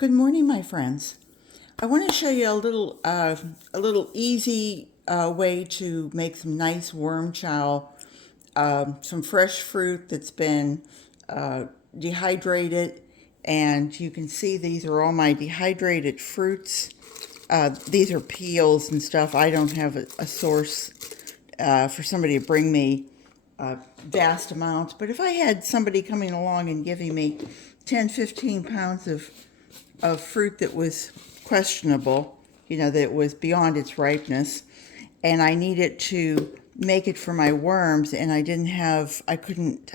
Good morning, my friends. I want to show you a little easy way to make some nice worm chow. Some fresh fruit that's been dehydrated, and you can see these are all my dehydrated fruits. These are peels and stuff. I don't have a source for somebody to bring me vast amounts, but if I had somebody coming along and giving me 10, 15 pounds of fruit that was questionable, that was beyond its ripeness, and I needed to make it for my worms, and I couldn't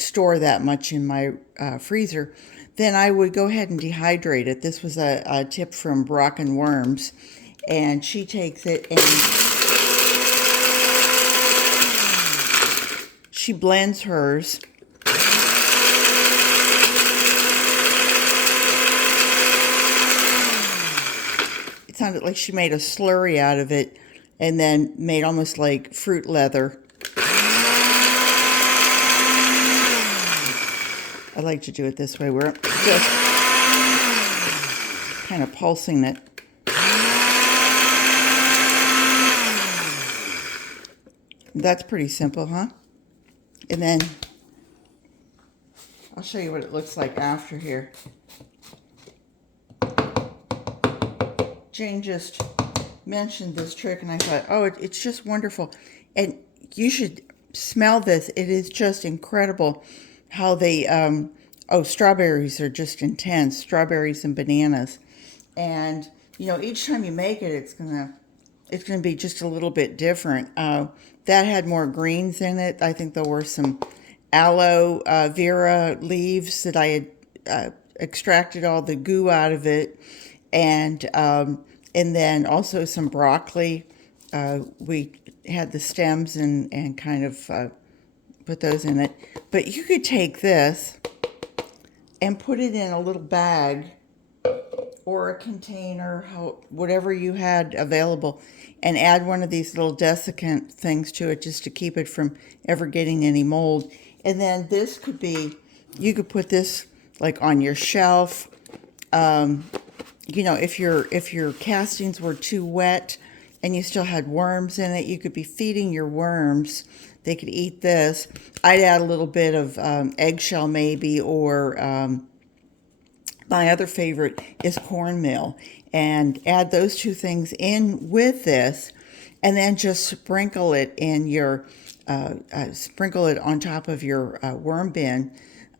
store that much in my freezer, then I would go ahead and dehydrate it. This was a tip from Brock and Worms, and she takes it and she blends hers. It sounded like she made a slurry out of it and then made almost like fruit leather. I like to do it this way where I'm just kind of pulsing it. That's pretty simple, huh? And then I'll show you what it looks like after here. Jayne just mentioned this trick, and I thought, oh, it's just wonderful. And you should smell this. It is just incredible how they, strawberries are just intense, strawberries and bananas. And, each time you make it, it's gonna be just a little bit different. That had more greens in it. I think there were some aloe vera leaves that I had extracted all the goo out of it. And then also some broccoli. We had the stems and kind of put those in it. But you could take this and put it in a little bag or a container, whatever you had available, and add one of these little desiccant things to it just to keep it from ever getting any mold. And then this could be, you could put this like on your shelf. If your castings were too wet and you still had worms in it, you could be feeding your worms. They could eat this. I'd add a little bit of eggshell maybe, or my other favorite is cornmeal, and add those two things in with this, and then just sprinkle it in your sprinkle it on top of your worm bin.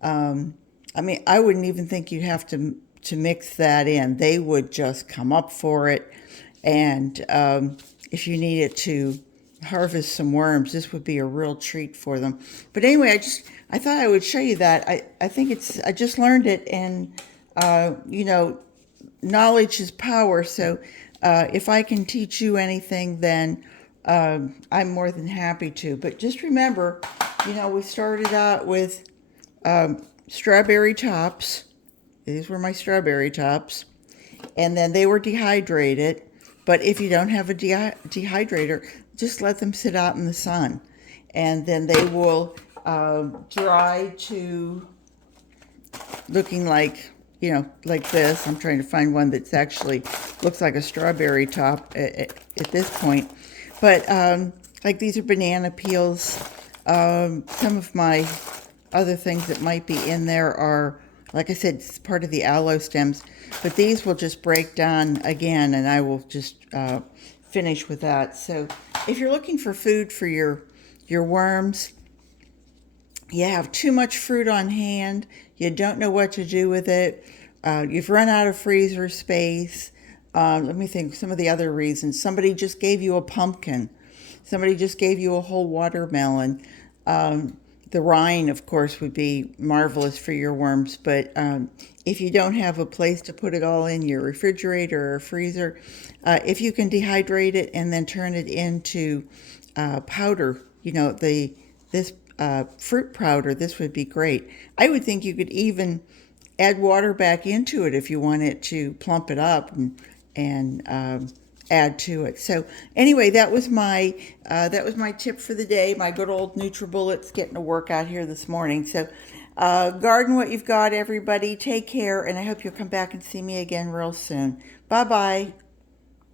I wouldn't even think you'd have to mix that in. They would just come up for it. And if you needed to harvest some worms, this would be a real treat for them. But anyway, I thought I would show you that. I think I just learned it, and knowledge is power. So if I can teach you anything, then I'm more than happy to. But just remember, we started out with strawberry tops. These were my strawberry tops, and then they were dehydrated. But if you don't have a dehydrator, just let them sit out in the sun, and then they will dry to looking like, like this. I'm trying to find one that's actually looks like a strawberry top at this point. But like these are banana peels. Some of my other things that might be in there are, like I said, it's part of the aloe stems, but these will just break down again, and I will just finish with that. So if you're looking for food for your worms, you have too much fruit on hand, you don't know what to do with it, you've run out of freezer space, let me think, some of the other reasons. Somebody just gave you a pumpkin. Somebody just gave you a whole watermelon. The rind, of course, would be marvelous for your worms, but if you don't have a place to put it all in your refrigerator or freezer, if you can dehydrate it and then turn it into powder, this fruit powder, this would be great. I would think you could even add water back into it if you want it to plump it up and add to it. So anyway, that was my tip for the day. My good old Nutribullet's getting a workout here this morning. So Garden what you've got, everybody. Take care, and I hope you'll come back and see me again real soon. Bye-bye.